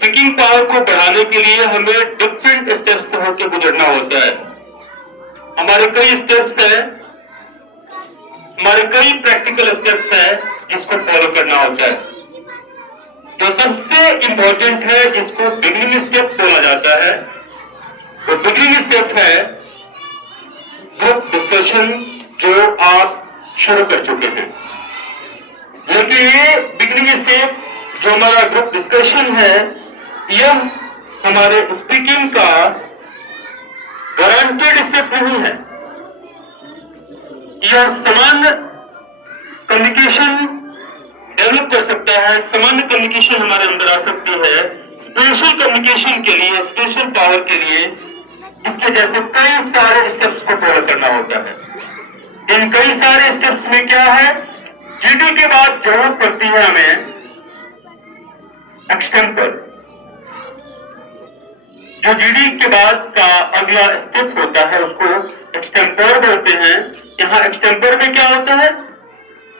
Speaking power को बढ़ाने के लिए हमें डिफरेंट स्टेप्स से होकर गुजरना होता है। हमारे कई स्टेप्स हैं, हमारे कई प्रैक्टिकल स्टेप्स हैं जिसको फॉलो करना होता है। जो सबसे इंपॉर्टेंट है, जिसको बिगिनिंग स्टेप बोला जाता है, वो बिगिनिंग स्टेप है ग्रुप डिस्कशन, जो आप शुरू कर चुके हैं। लेकिन ये बिगिनिंग स्टेप जो हमारा ग्रुप डिस्कशन है, यह हमारे स्पीकिंग का गारंटेड स्टेप नहीं है। यह सामान्य कम्युनिकेशन डेवलप कर सकता है, सामान्य कम्युनिकेशन हमारे अंदर आ सकती है। स्पेशल कम्युनिकेशन के लिए, स्पेशल पावर के लिए इसके जैसे कई सारे स्टेप्स को फॉलो करना होता है। इन कई सारे स्टेप्स में क्या है, जीडी के बाद जरूरत पड़ती है हमें एक्सटेम्पर। जो जीडी के बाद का अगला स्टेप होता है उसको एक्सटेम्पर बोलते हैं। यहाँ एक्सटेम्पर में क्या होता है,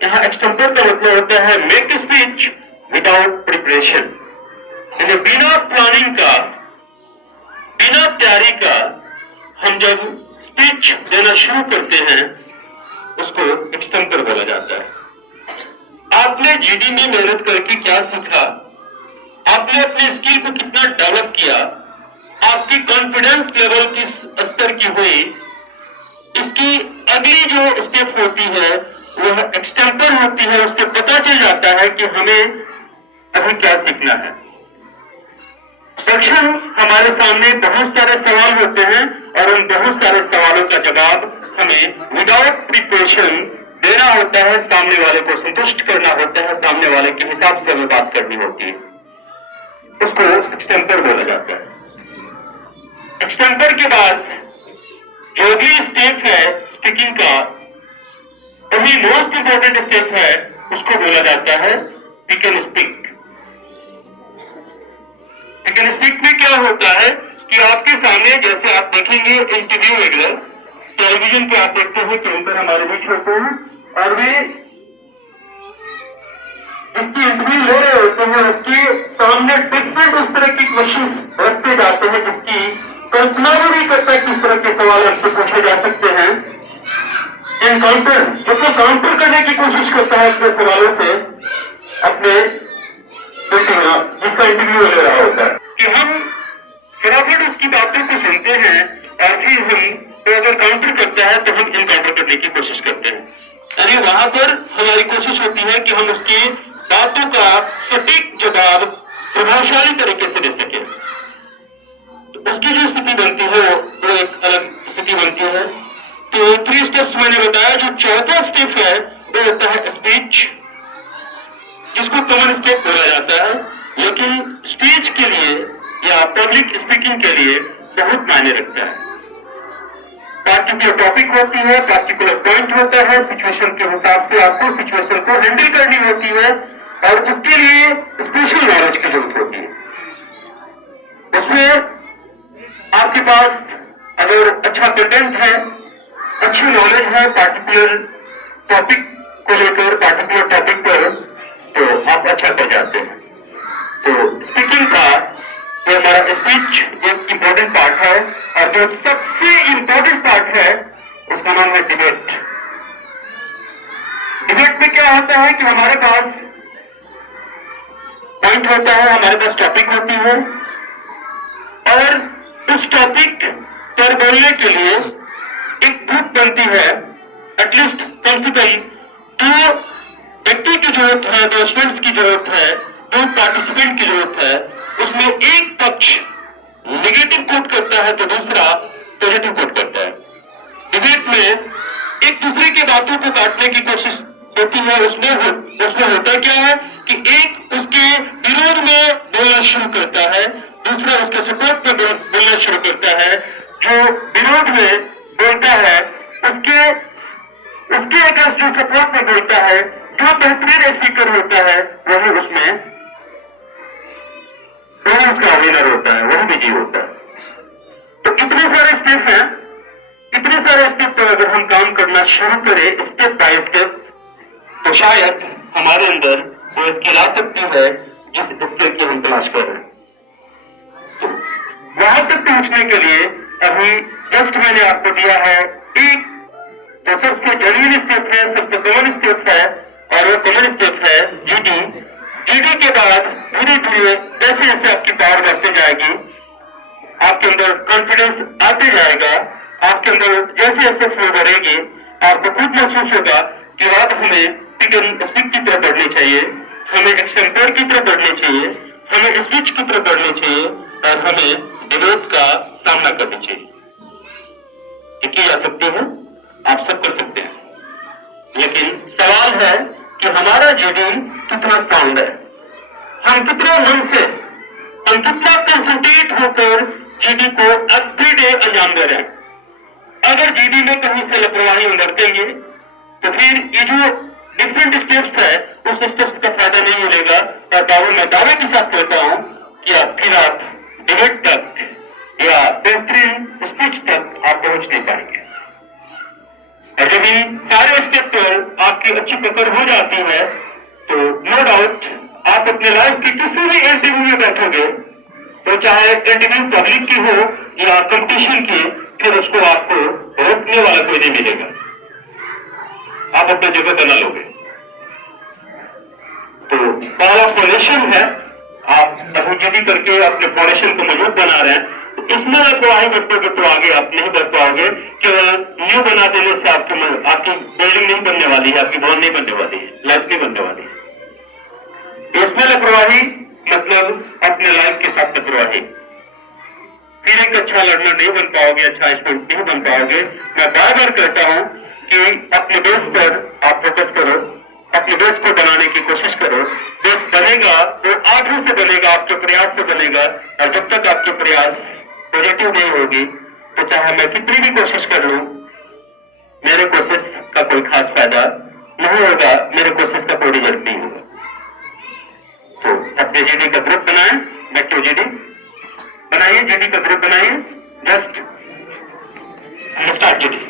यहाँ एक्सटेम्पर का मतलब होता है मेक स्पीच विदाउट प्रिपरेशन, यानी बिना प्लानिंग का, बिना तैयारी का हम जब स्पीच देना शुरू करते हैं उसको एक्सटेम्पर बोला जाता है। आपने जीडी में मेहनत करके क्या सीखा, आपने अपने स्किल को कितना डेवलप किया, आपकी कॉन्फिडेंस लेवल किस स्तर की हुई, इसकी अगली जो स्टेप होती है वह एक्सटेम्पर होती है। उससे पता चल जाता है कि हमें अभी क्या सीखना है। सेक्शन हमारे सामने बहुत सारे सवाल होते हैं और उन बहुत सारे सवालों का जवाब हमें विदाउट प्रिपरेशन देना होता है। सामने वाले को संतुष्ट करना होता है, सामने वाले के हिसाब से हमें बात करनी होती है। उसको एक्सटेम्पर बोला जाता है। एक्सटेम्पर के बाद जो भी स्टेप है स्पीकिंग का, वही मोस्ट इंपॉर्टेंट स्टेप है, उसको बोला जाता है pick and speak. Pick and speak में क्या होता है कि आपके सामने, जैसे आप देखेंगे इंटरव्यू वगैरह टेलीविजन पे आप देखते हैं कि उनपर हमारे बीच होते हैं और वे जिसकी इंटरव्यू ले रहे होते हैं उसके सामने डिफरेंट उस तरह की क्वेश्चन रखते जाते हैं जिसकी कल्पना भी नहीं करता किस तरह के सवाल आपसे पूछे जा सकते हैं। इनकाउंटर, जिसको काउंटर करने की कोशिश करता है अपने सवालों से, अपने जिसका इंटरव्यू ले रहा होता है, कि हम फटाफट उसकी बातों को सुनते हैं और फिर हम तो अगर काउंटर करता है तो हम इनकाउंटर करने की कोशिश करते हैं। यानी वहां पर हमारी कोशिश होती है कि हम उसकी बातों का सटीक जवाब प्रभावशाली तरीके से दे सके। तो उसकी जो स्थिति बनती है वो एक अलग स्थिति बनती है। तो 3 स्टेप्स मैंने बताया। जो चौथा स्टेप है वो होता है स्पीच, जिसको कॉमन स्टेप बोला जाता है, लेकिन स्पीच के लिए या पब्लिक स्पीकिंग के लिए बहुत मायने रखता है। पार्टिकुलर टॉपिक होती है, पार्टिकुलर पॉइंट होता है, सिचुएशन के हिसाब से आपको सिचुएशन को हैंडल करनी होती है और उसके लिए स्पेशल नॉलेज की जरूरत होती है। उसमें आपके पास अगर अच्छा कंटेंट है, अच्छी नॉलेज है पार्टिकुलर टॉपिक को लेकर, पार्टिकुलर टॉपिक पर, तो आप अच्छा कर जाते हैं। तो स्पीकिंग का जो हमारा स्पीच एक इंपॉर्टेंट पार्ट है और जो सबसे इंपॉर्टेंट पार्ट है उसका नाम है डिबेट। डिबेट में क्या होता है कि हमारे पास पॉइंट होता है, हमारे पास टॉपिक होती है और उस टॉपिक पर बोलने के लिए एक ग्रुप बनती है। एटलीस्ट कम से कम 2 व्यक्ति की जरूरत है, 2 स्टूडेंट्स की जरूरत है, 2 पार्टिसिपेंट की जरूरत है। उसमें एक पक्ष नेगेटिव कोट करता है तो दूसरा पॉजिटिव कोट करता है। डिबेट में एक दूसरे की बातों को काटने की कोशिश होती है। उसमें होता क्या है कि एक उसके विरोध में बोलना शुरू करता है, दूसरा उसके सपोर्ट में बोलना शुरू करता है। जो विरोध में बोलता है उसके अगेंस्ट जो सपोर्ट में बोलता है, जो बेहतरीन स्पीकर होता है वही उसमें उसका विनर होता है, वही विजयी होता है। तो इतने सारे स्टेप हैं, इतने सारे स्टेप पर अगर हम काम करना शुरू करें स्टेप बाय स्टेप, तो शायद हमारे अंदर वो स्किल आ सकती है जिस स्किल की हम तलाश कर रहे हैं। वहां तक पहुंचने के लिए अभी जस्ट मैंने आपको दिया है एक जो सबसे जरूरी स्टेप है, सबसे कॉमन स्टेप है, और वो कॉमन स्टेप है जीडी। जीडी के बाद धीरे धीरे जैसे जैसे आपकी पावर बढ़ती जाएगी, आपके अंदर कॉन्फिडेंस आते जाएगा, आपके अंदर जैसे जैसे फ्लो बढ़ेगी, आपको खुद महसूस होगा कि अब हमें पिक एंड स्पीक की तरफ बढ़नी चाहिए, हमें एक्सटेम्पोर की तरफ बढ़नी चाहिए, हमें स्पीच की तरफ बढ़नी चाहिए, और हमें डिबेट का सामना करना चाहिए। ये की जा सकती है, आप सब कर सकते हैं, लेकिन सवाल है कि हमारा जीडी कितना साउंड है, हम कितना मन से, हम कितना कंसंट्रेट होकर जीडी को एवरी डे अंजाम दे रहे हैं। अगर जीडी में कहीं से लापरवाही बरतेंगे तो फिर ये जो डिफरेंट स्टेप्स है उस स्टेप्स का फायदा नहीं मिलेगा, और मैं दावे के साथ कहता हूं कि फिर आप डिबेट तक या बेहतरीन स्पीच तक आप पहुंच नहीं पाएंगे। और जब इन सारे स्टेप पर आपकी अच्छी पकड़ हो जाती है तो नो डाउट आप अपने लाइफ की किसी भी इंटरव्यू में बैठोगे, तो चाहे इंटरव्यू पब्लिक की हो या कंपटीशन की, फिर उसको आपको रोकने वाला कोई नहीं मिलेगा, आप अपनी जगह बना लोगे। तो पहला फाउंडेशन है, आप जीडी करके अपने फाउंडेशन को मजबूत बना रहे हैं, तो इसमें लापरवाही बरतोगे तो आगे आप नहीं बढ़ पाओगे। केवल न्यू बना देने से आपकी बिल्डिंग नहीं बनने वाली है, आपकी भवन नहीं बनने वाली है, लाइफ नहीं बनने वाली है। इसमें लापरवाही मतलब अपने लाइफ के साथ लापरवाही, फिर एक अच्छा लड़ना नहीं बन पाओगे, अच्छा स्टूडेंट नहीं बन पाओगे। मैं बार बार कहता हूं कि अपने बेस पर आप फोकस करो, अपने बेस को बनाने की कोशिश करो। बेस बनेगा तो आगे से बनेगा, आपके प्रयास से बनेगा, और जब तक आपके प्रयास पॉजिटिव नहीं होगी तो चाहे मैं कितनी भी कोशिश कर लूं, मेरे कोशिश का कोई खास फायदा नहीं होगा, मेरे कोशिश का कोई रिजल्ट नहीं होगा। तो अपने जीडी का ग्रुप बनाएं, मेट्रो जीडी बनाइए, जीडी का ग्रुप बनाइए, जस्ट स्टार्ट जीडी।